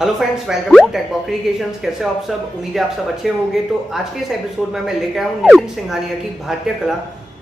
Hello friends, welcome to tech complications. कैसे हो आप सब? उम्मीद है आप सब अच्छे होंगे। तो आज के इस एपिसोड में मैं लेकर आया हूँ नितिन सिंघानिया की भारतीय कला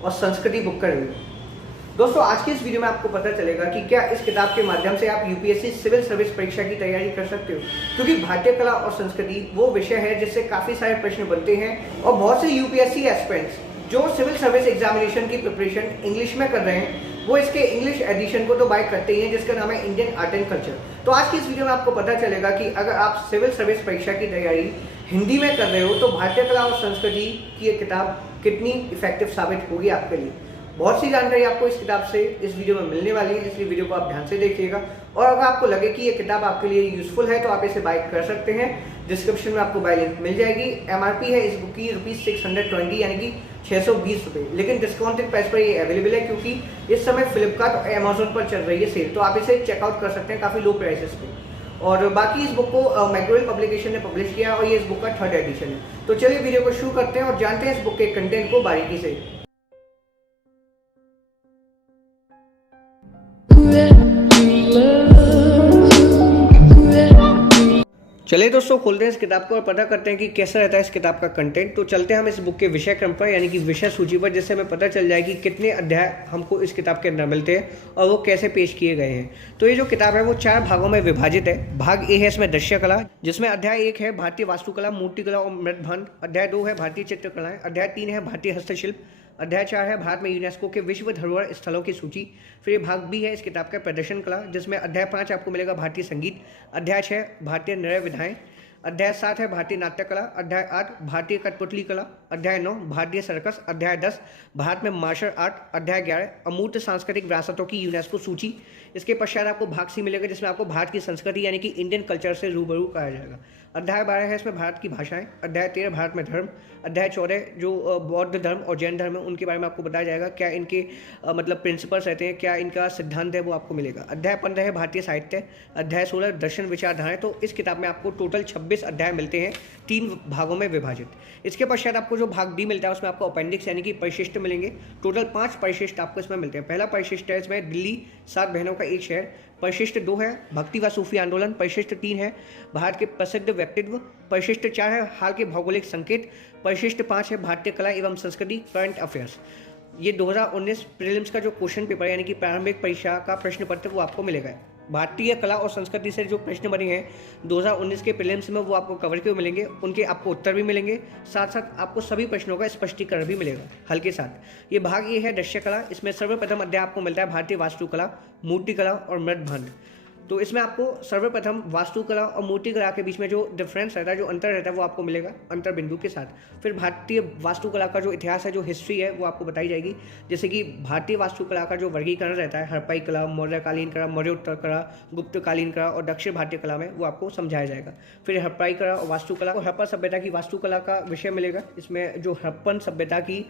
और संस्कृति बुक का रिव्यू। दोस्तों, आज के इस वीडियो में आपको पता चलेगा कि क्या इस किताब के माध्यम से आप यूपीएससी सिविल सर्विस परीक्षा की तैयारी कर सकते हो, क्योंकि भारतीय कला और संस्कृति वो विषय है जिससे काफ़ी सारे प्रश्न बनते हैं और बहुत से यूपीएससी एस्पिरेंट्स जो सिविल सर्विस एग्जामिनेशन की प्रिपरेशन इंग्लिश में कर रहे हैं वो इसके इंग्लिश एडिशन को तो बाय करते ही हैं, जिसका नाम है इंडियन आर्ट एंड कल्चर। तो आज की इस वीडियो में आपको पता चलेगा कि अगर आप सिविल सर्विस परीक्षा की तैयारी हिंदी में कर रहे हो तो भारतीय कला और संस्कृति की ये किताब कितनी इफेक्टिव साबित होगी आपके लिए। बहुत सी जानकारी आपको इस किताब से इस वीडियो में मिलने वाली है, इसलिए वीडियो को आप ध्यान से देखिएगा। और अगर आपको लगे कि ये किताब आपके लिए यूजफुल है तो आप इसे बाय कर सकते हैं। डिस्क्रिप्शन में आपको बाय लिंक मिल जाएगी। एमआरपी है इस बुक की ₹620 यानी कि 620 रुपये, लेकिन डिस्काउंटेड प्राइस पर ये अवेलेबल है क्योंकि इस समय फ्लिपकार्ट और अमेजोन पर चल रही है सेल, तो आप इसे चेकआउट कर सकते हैं काफ़ी लो प्राइसेस पे। और बाकी इस बुक को मैकग्रो पब्लिकेशन ने पब्लिश किया और ये इस बुक का 3rd एडिशन है। तो चलिए वीडियो को शुरू करते हैं और जानते हैं इस बुक के कंटेंट को बारीकी से। चलिए दोस्तों, खोलते हैं इस किताब को और पता करते हैं कि कैसा रहता है इस किताब का कंटेंट। तो चलते हैं हम इस बुक के विषय क्रम पर, यानी कि विषय सूची पर, जिससे हमें पता चल जाए कि कितने अध्याय हमको इस किताब के अंदर मिलते हैं और वो कैसे पेश किए गए हैं। तो ये जो किताब है वो 4 भागों में विभाजित है। भाग ए है इसमें दृश्य कला, जिसमें अध्याय 1 है भारतीय वास्तुकला, मूर्तिकला और मृदभंड। अध्याय 2 है भारतीय चित्रकलाएं। अध्याय 3 है भारतीय हस्तशिल्प। अध्याय 4 है भारत में यूनेस्को के विश्व धरोहर स्थलों की सूची। फिर ये भाग बी है इस किताब का प्रदर्शन कला, जिसमें अध्याय 5 आपको मिलेगा भारतीय संगीत। अध्याय 6 भारतीय नृत्य विधाएं। अध्याय 7 है भारतीय नाट्य कला। अध्याय 8 भारतीय कठपुतली कला। अध्याय 9 भारतीय सर्कस। अध्याय 10 भारत में मार्शल आर्ट। अध्याय 11 अमूर्त सांस्कृतिक विरासतों की यूनेस्को सूची। इसके पश्चात आपको भाग सी मिलेगा, जिसमें आपको भारत की संस्कृति यानी कि इंडियन कल्चर से रूबरू कराया जाएगा। अध्याय 12 है इसमें भारत की भाषाएं। अध्याय 13 भारत में धर्म। अध्याय 14 जो बौद्ध धर्म और जैन धर्म है उनके बारे में आपको बताया जाएगा, क्या इनके मतलब प्रिंसिपल्स रहते हैं, क्या इनका सिद्धांत है, वो आपको मिलेगा। अध्याय 15 है भारतीय साहित्य। अध्याय 16 दर्शन विचारधाराएं। तो इस किताब में आपको टोटल 26 अध्याय मिलते हैं, 3 भागों में विभाजित। इसके पश्चात आपको जो भाग डी मिलता है उसमें आपको अपेंडिक्स यानी कि परिशिष्ट मिलेंगे। टोटल 5 परिशिष्ट आपको इसमें मिलते हैं। पहला परिशिष्ट है इसमें दिल्ली 7 बहनों का एक शहर। परिशिष्ट 2 है भक्ति व सूफी आंदोलन। परिशिष्ट 3 है भारत के प्रसिद्ध व्यक्तित्व। परिशिष्ट 4 है हाल के भौगोलिक संकेत। परिशिष्ट 5 है भारतीय कला एवं संस्कृति करंट अफेयर्स। ये 2019 प्रीलिम्स का जो क्वेश्चन पेपर यानी कि प्रारंभिक परीक्षा का प्रश्न पत्र वो आपको मिलेगा। भारतीय कला और संस्कृति से जो प्रश्न बने हैं 2019 के प्रीलिम्स में वो आपको कवर किए मिलेंगे, उनके आपको उत्तर भी मिलेंगे, साथ साथ आपको सभी प्रश्नों का स्पष्टीकरण भी मिलेगा हल के साथ। ये भाग ये है दृश्य कला। इसमें सर्वप्रथम अध्याय आपको मिलता है भारतीय वास्तुकला, मूर्तिकला और मृदभंड। तो इसमें आपको सर्वप्रथम वास्तुकला और मूर्तिकला के बीच में जो डिफरेंस रहता है, जो अंतर रहता है, वो आपको मिलेगा अंतर बिंदु के साथ। फिर भारतीय वास्तुकला का जो इतिहास है, जो हिस्ट्री है, वो आपको बताई जाएगी। जैसे कि भारतीय वास्तुकला का जो वर्गीकरण रहता है, हड़प्पाई कला, मौर्यकालीन कला, मौर्योत्तर कला, गुप्तकालीन कला और दक्षिण भारतीय कला में, वो आपको समझाया जाएगा। फिर हड़प्पाई कला और वास्तुकला और हड़प्पा सभ्यता की वास्तुकला का विषय मिलेगा। इसमें जो हड़प्पन सभ्यता की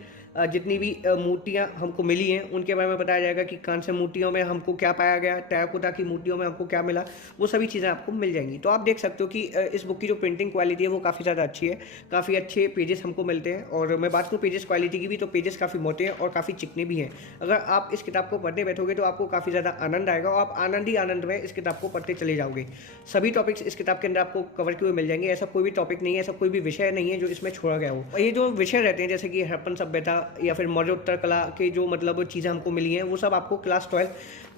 जितनी भी मूर्तियाँ हमको मिली हैं उनके बारे में बताया जाएगा कि कांस्य मूर्तियों में हमको क्या पाया गया, टेराकोटा की मूर्तियों में हमको क्या मिला, वो सभी चीज़ें आपको मिल जाएंगी। तो आप देख सकते हो कि इस बुक की जो प्रिंटिंग क्वालिटी है वो काफ़ी ज़्यादा अच्छी है, काफ़ी अच्छे पेजेस हमको मिलते हैं। और मैं बात करूँ पेजेस क्वालिटी की भी, तो पेजेस काफ़ी मोटे हैं और काफ़ी चिकने भी हैं। अगर आप इस किताब को पढ़ने बैठोगे तो आपको काफ़ी ज़्यादा आनंद आएगा और आप आनंद ही आनंद में इस किताब को पढ़ते चले जाओगे। सभी टॉपिक्स इस किताब के अंदर आपको कवर किए हुए मिल जाएंगे। ऐसा कोई भी टॉपिक नहीं है, ऐसा कोई भी विषय नहीं है जो इसमें छोड़ा गया हो। ये जो विषय रहते हैं जैसे कि हड़प्पन सभ्यता या फिर मौर्योत्तर कला के जो मतलब चीज़ें हमको मिली हैं, वो सब आपको क्लास 12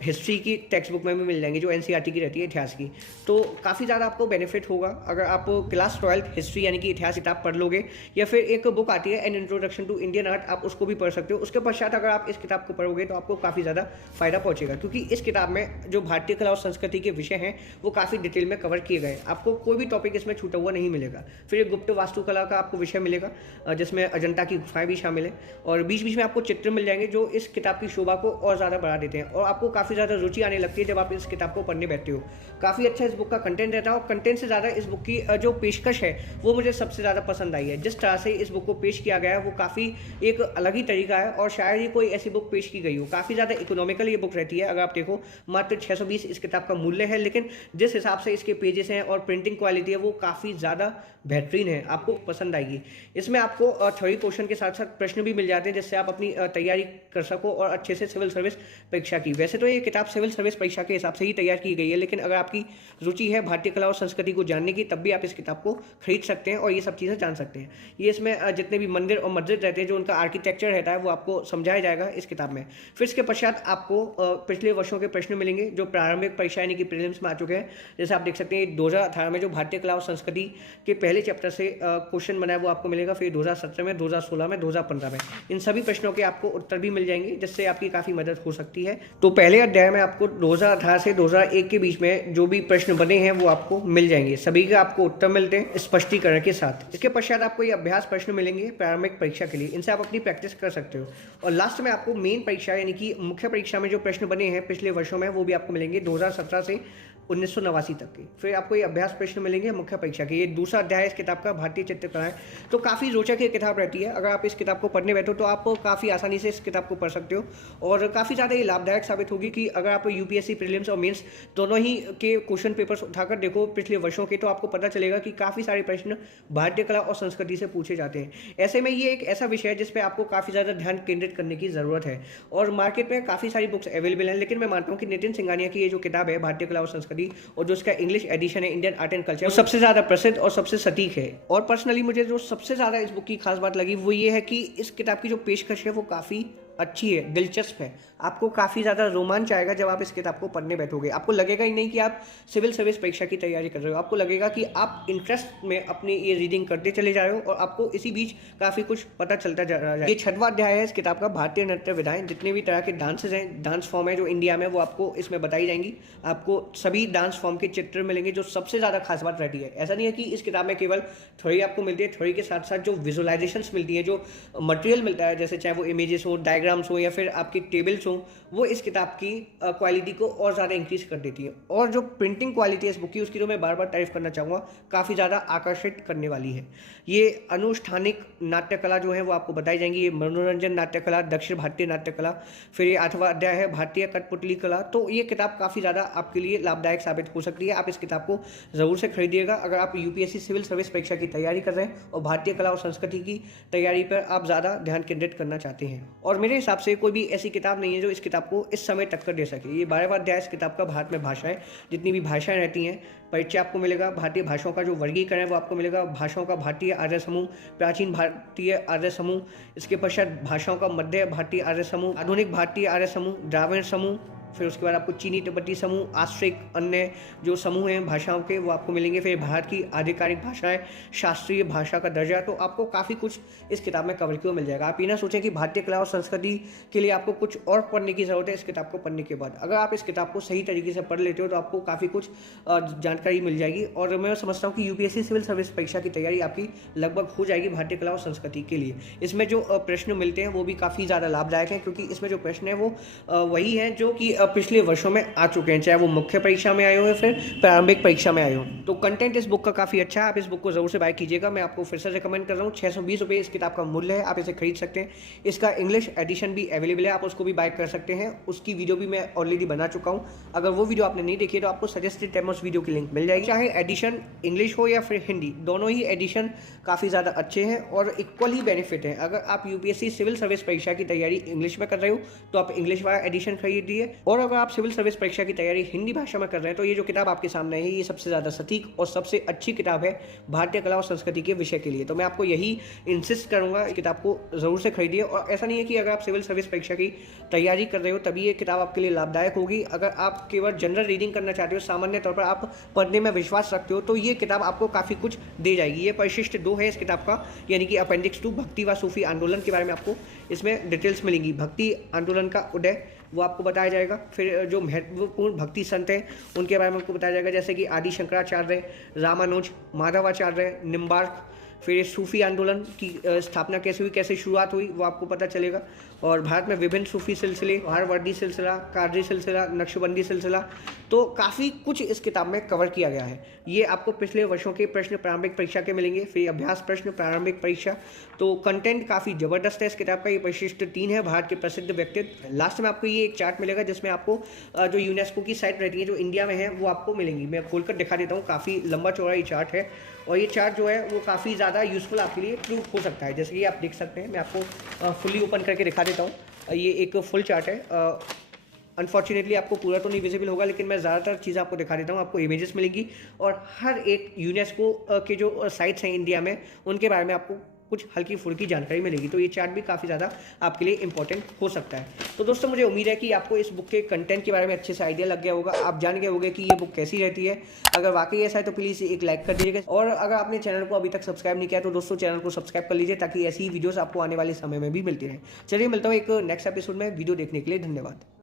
हिस्ट्री की टेक्स्ट बुक में भी मिल जाएंगी, जो एनसीईआरटी की रहती है इतिहास की। तो काफ़ी ज़्यादा आपको बेनिफिट होगा अगर आप क्लास 12 हिस्ट्री यानी कि इतिहास किताब पढ़ लोगे, या फिर एक बुक आती है an introduction to Indian art, आप उसको भी पढ़ सकते हो। उसके पश्चात अगर आप इस किताब को पढ़ोगे तो आपको काफ़ी ज़्यादा फायदा पहुंचेगा, क्योंकि इस किताब में जो भारतीय कला और संस्कृति के विषय हैं वो काफ़ी डिटेल में कवर किए गए। आपको कोई भी टॉपिक इसमें छूटा हुआ नहीं मिलेगा। फिर एक गुप्त वास्तुकला का आपको विषय मिलेगा, जिसमें अजंता की गुफाएं भी शामिल है, और बीच बीच में आपको चित्र मिल जाएंगे जो इस किताब की शोभा को और ज़्यादा बढ़ा देते हैं, और आपको काफ़ी ज़्यादा रुचि आने लगती है जब आप इस किताब को पढ़ने बैठते हो। काफ़ी अच्छा इस बुक का कंटेंट रहता है, और कंटेंट से ज़्यादा इस बुक की जो पेशकश है वो मुझे सबसे ज़्यादा पसंद आई है। जिस तरह से इस बुक को पेश किया गया है वो काफ़ी एक अलग ही तरीका है, और शायद ही कोई ऐसी बुक पेश की गई हो। काफ़ी ज़्यादा इकोनॉमिकल ये बुक रहती है। अगर आप देखो मात्र 620 इस किताब का मूल्य है, लेकिन जिस हिसाब से इसके पेजेस हैं और प्रिंटिंग क्वालिटी है वो काफ़ी ज़्यादा बेहतरीन है, आपको पसंद आएगी। इसमें आपको थ्योरी क्वेश्चन के साथ साथ प्रश्न भी मिल जाते हैं, जिससे आप अपनी तैयारी कर सको और अच्छे से सिविल सर्विस परीक्षा की। वैसे तो ये ये किताब सिविल सर्विस परीक्षा के हिसाब से ही तैयार की गई है, लेकिन अगर आपकी रुचि है भारतीय कला और संस्कृति को जानने की, तब भी आप इस किताब को खरीद सकते हैं और ये सब चीज़ें जान सकते हैं। ये इसमें जितने भी मंदिर और मस्जिद रहते हैं, जो उनका आर्किटेक्चर रहता है, वो आपको समझाया जाएगा इस किताब में। फिर इसके पश्चात आपको पिछले वर्षों के प्रश्न मिलेंगे जो प्रारंभिक परीक्षा यानी कि प्रीलिम्स में आ चुके हैं। जैसे आप देख सकते हैं 2018 में जो भारतीय कला और संस्कृति के पहले चैप्टर से क्वेश्चन बना है वो आपको मिलेगा। फिर 2017 में, 2016 में, 2015 में इन सभी प्रश्नों के आपको उत्तर भी मिल जाएंगे, जिससे आपकी काफ़ी मदद हो सकती है। तो पहले अध्याय में आपको 2018 से 2001 के बीच में जो भी प्रश्न बने हैं वो आपको मिल जाएंगे, सभी के आपको उत्तर मिलते हैं स्पष्टीकरण के साथ। इसके पश्चात आपको ये अभ्यास प्रश्न मिलेंगे प्रारंभिक परीक्षा के लिए, इनसे आप अपनी प्रैक्टिस कर सकते हो। और लास्ट में आपको मेन परीक्षा यानी कि मुख्य परीक्षा में जो प्रश्न बने हैं पिछले वर्षों में, वो भी आपको मिलेंगे 2017 से 1989 तक के। फिर आपको ये अभ्यास प्रश्न मिलेंगे मुख्य परीक्षा के। ये दूसरा अध्याय इस किताब का भारतीय चित्रकलाएं। तो काफ़ी रोचक ये किताब रहती है। अगर आप इस किताब को पढ़ने बैठो तो आप काफ़ी आसानी से इस किताब को पढ़ सकते हो और काफ़ी ज़्यादा ये लाभदायक साबित होगी कि अगर आप यूपीएससी प्रीलिम्स और मेंस दोनों ही के क्वेश्चन पेपर्स उठाकर देखो पिछले वर्षों के, तो आपको पता चलेगा कि काफ़ी सारे प्रश्न भारतीय कला और संस्कृति से पूछे जाते हैं। ऐसे में ये एक ऐसा विषय है जिस पर आपको काफ़ी ज़्यादा ध्यान केंद्रित करने की ज़रूरत है। और मार्केट में काफ़ी सारी बुक्स अवेलेबल हैं, लेकिन मैं मानता हूँ कि नितिन सिंघानिया की ये जो किताब है भारतीय कला और संस्कृति, और जो इसका इंग्लिश एडिशन है इंडियन आर्ट एंड कल्चर, वो सबसे ज्यादा प्रसिद्ध और सबसे सटीक है। और पर्सनली मुझे जो सबसे ज्यादा इस बुक की खास बात लगी वो ये है कि इस किताब की जो पेशकश है वो काफी अच्छी है, दिलचस्प है। आपको काफ़ी ज़्यादा रोमांच आएगा जब आप इस किताब को पढ़ने बैठोगे। आपको लगेगा ही नहीं कि आप सिविल सर्विस परीक्षा की तैयारी कर रहे हो, आपको लगेगा कि आप इंटरेस्ट में अपनी ये रीडिंग करते चले जा रहे हो और आपको इसी बीच काफ़ी कुछ पता चलता जा रहा है। ये 6वां अध्याय है इस किताब का, भारतीय नृत्य विधाएं। जितने भी तरह के डांसेज हैं, डांस फॉर्म है जो इंडिया में, वो आपको इसमें बताई जाएंगी। आपको सभी डांस फॉर्म के चित्र मिलेंगे, जो सबसे ज़्यादा खास बात रहती है। ऐसा नहीं है कि इस किताब में केवल थ्योरी आपको मिलती है, थ्योरी के साथ साथ जो विजुअलाइजेशंस मिलती है, जो मटेरियल मिलता है, जैसे चाहे वो इमेजेस हो, डायग्राम्स हो या फिर आपकी टेबल्स हो, वो इस किताब की क्वालिटी को और ज़्यादा इंक्रीज कर देती है। और जो प्रिंटिंग क्वालिटी है इस बुक की, उसकी तो मैं बार बार तारीफ करना चाहूँगा, काफ़ी ज़्यादा आकर्षित करने वाली है। ये अनुष्ठानिक नाट्य कला जो है वो आपको बताई जाएंगी, ये मनोरंजन नाट्य कला, दक्षिण भारतीय नाट्य कला। फिर ये 8वां अध्याय है भारतीय कठपुतली कला। तो ये किताब काफ़ी ज़्यादा आपके लिए लाभदायक साबित हो सकती है। आप इस किताब को ज़रूर से खरीदिएगा अगर आप यूपीएससी सिविल सर्विस परीक्षा की तैयारी कर रहे हैं और भारतीय कला और संस्कृति की तैयारी पर आप ज़्यादा ध्यान केंद्रित करना चाहते हैं। और मेरे हिसाब से कोई भी ऐसी किताब नहीं है जो इस किताब को इस समय टक्कर दे सके। ये 12वां अध्याय इस किताब का भारत में भाषाएं, जितनी भी भाषाएं रहती हैं, परिचय आपको मिलेगा। भारतीय भाषाओं का जो वर्गीकरण है वो आपको मिलेगा। भाषाओं का भारतीय आर्य समूह, प्राचीन भारतीय आर्य समूह, इसके पश्चात भाषाओं का मध्य भारतीय आर्य समूह, आधुनिक भारतीय आर्य समूह, द्राविड़ समूह। फिर उसके बाद आपको चीनी तिब्बती समूह, आश्रिक अन्य जो समूह हैं भाषाओं के, वो आपको मिलेंगे। फिर भारत की आधिकारिक भाषाएं, शास्त्रीय भाषा का दर्जा। तो आपको काफ़ी कुछ इस किताब में कवर किया मिल जाएगा। आप ये ना सोचें कि भारतीय कला और संस्कृति के लिए आपको कुछ और पढ़ने की ज़रूरत है इस किताब को पढ़ने के बाद। अगर आप इस किताब को सही तरीके से पढ़ लेते हो तो आपको काफ़ी कुछ जानकारी मिल जाएगी। और मैं समझता हूँ कि यूपीएससी सिविल सर्विस परीक्षा की तैयारी आपकी लगभग हो जाएगी भारतीय कला और संस्कृति के लिए। इसमें जो प्रश्न मिलते हैं वो भी काफ़ी ज़्यादा लाभदायक हैं, क्योंकि इसमें जो प्रश्न है वो वही हैं जो कि पिछले वर्षों में आ चुके हैं, चाहे वो मुख्य परीक्षा में आए हो या फिर प्रारंभिक परीक्षा में आए हो। तो कंटेंट इस बुक का काफ़ी अच्छा है, आप इस बुक को जरूर से बाय कीजिएगा। मैं आपको फिर से रिकमेंड कर रहा हूँ। 620 रुपये इस किताब का मूल्य है, आप इसे खरीद सकते हैं। इसका इंग्लिश एडिशन भी अवेलेबल है, आप उसको भी बाय कर सकते हैं। उसकी वीडियो भी मैं ऑलरेडी बना चुका हूँ। अगर वो वीडियो आपने नहीं देखी है तो आपको सजेस्टेड टाइम उस वीडियो की लिंक मिल जाएगी। चाहे एडिशन इंग्लिश हो या फिर हिंदी, दोनों ही एडिशन काफ़ी ज़्यादा अच्छे हैं और इक्वल ही बेनिफिट है। अगर आप यूपीएससी सिविल सर्विस परीक्षा की तैयारी इंग्लिश में कर रहे हो तो आप इंग्लिश वाला एडिशन खरीदिए, और अगर आप सिविल सर्विस परीक्षा की तैयारी हिंदी भाषा में कर रहे हैं तो ये जो किताब आपके सामने है ये सबसे ज़्यादा सटीक और सबसे अच्छी किताब है भारतीय कला और संस्कृति के विषय के लिए। तो मैं आपको यही इंसिस्ट करूंगा, इस किताब को ज़रूर से खरीदिए। और ऐसा नहीं है कि अगर आप सिविल सर्विस परीक्षा की तैयारी कर रहे हो तभी ये किताब आपके लिए लाभदायक होगी। अगर आप केवल जनरल रीडिंग करना चाहते हो, सामान्य तौर पर आप पढ़ने में विश्वास रखते हो, तो ये किताब आपको काफ़ी कुछ दे जाएगी। ये परिशिष्ट 2 है इस किताब का, यानी कि अपेंडिक्स 2, भक्ति व सूफी आंदोलन के बारे में आपको इसमें डिटेल्स मिलेंगी। भक्ति आंदोलन का उदय वो आपको बताया जाएगा। फिर जो महत्वपूर्ण भक्ति संत हैं उनके बारे में आपको बताया जाएगा, जैसे कि आदि शंकराचार्य, रामानुज, माधवाचार्य, निम्बार्क। फिर सूफी आंदोलन की स्थापना कैसे हुई, कैसे शुरुआत हुई, वो आपको पता चलेगा। और भारत में विभिन्न सूफी सिलसिले, भारवर्दी सिलसिला, कादरी सिलसिला, नक्शबंदी सिलसिला, तो काफ़ी कुछ इस किताब में कवर किया गया है। ये आपको पिछले वर्षों के प्रश्न प्रारंभिक परीक्षा के मिलेंगे, फिर अभ्यास प्रश्न प्रारंभिक परीक्षा। तो कंटेंट काफ़ी ज़बरदस्त है इस किताब का। ये परिशिष्ट 3 है, भारत के प्रसिद्ध व्यक्तित्व। लास्ट में आपको ये एक चार्ट मिलेगा जिसमें आपको जो यूनेस्को की साइट रहती है जो इंडिया में है वो आपको मिलेंगी। मैं खोलकर दिखा देता हूँ, काफ़ी लंबा चौड़ा ये चार्ट है और ये चार्ट जो है वो काफ़ी ज़्यादा यूज़फुल आपके लिए प्रूव हो सकता है। जैसे कि आप देख सकते हैं, मैं आपको फुल्ली ओपन करके दिखा देता हूँ। ये एक फुल चार्ट है अनफॉर्चुनेटली आपको पूरा तो नहीं विजिबल होगा, लेकिन मैं ज़्यादातर चीज़ें आपको दिखा देता हूँ। आपको इमेजेस मिलेंगी और हर एक यूनेस्को के जो साइट्स हैं इंडिया में, उनके बारे में आपको कुछ हल्की फुल्की जानकारी मिलेगी। तो ये चार्ट भी काफ़ी ज़्यादा आपके लिए इंपॉर्टेंट हो सकता है। तो दोस्तों मुझे उम्मीद है कि आपको इस बुक के कंटेंट के बारे में अच्छे से आइडिया लग गया होगा, आप जान गए होंगे कि ये बुक कैसी रहती है। अगर वाकई ऐसा है तो प्लीज़ एक लाइक कर दीजिएगा, और अगर आपने चैनल को अभी तक सब्सक्राइब नहीं किया तो दोस्तों चैनल को सब्सक्राइब कर लीजिए, ताकि ऐसी ही वीडियोज़ आपको आने वाले समय में भी मिलती रहे। चलिए मिलता हूँ एक नेक्स्ट एपिसोड में। वीडियो देखने के लिए धन्यवाद।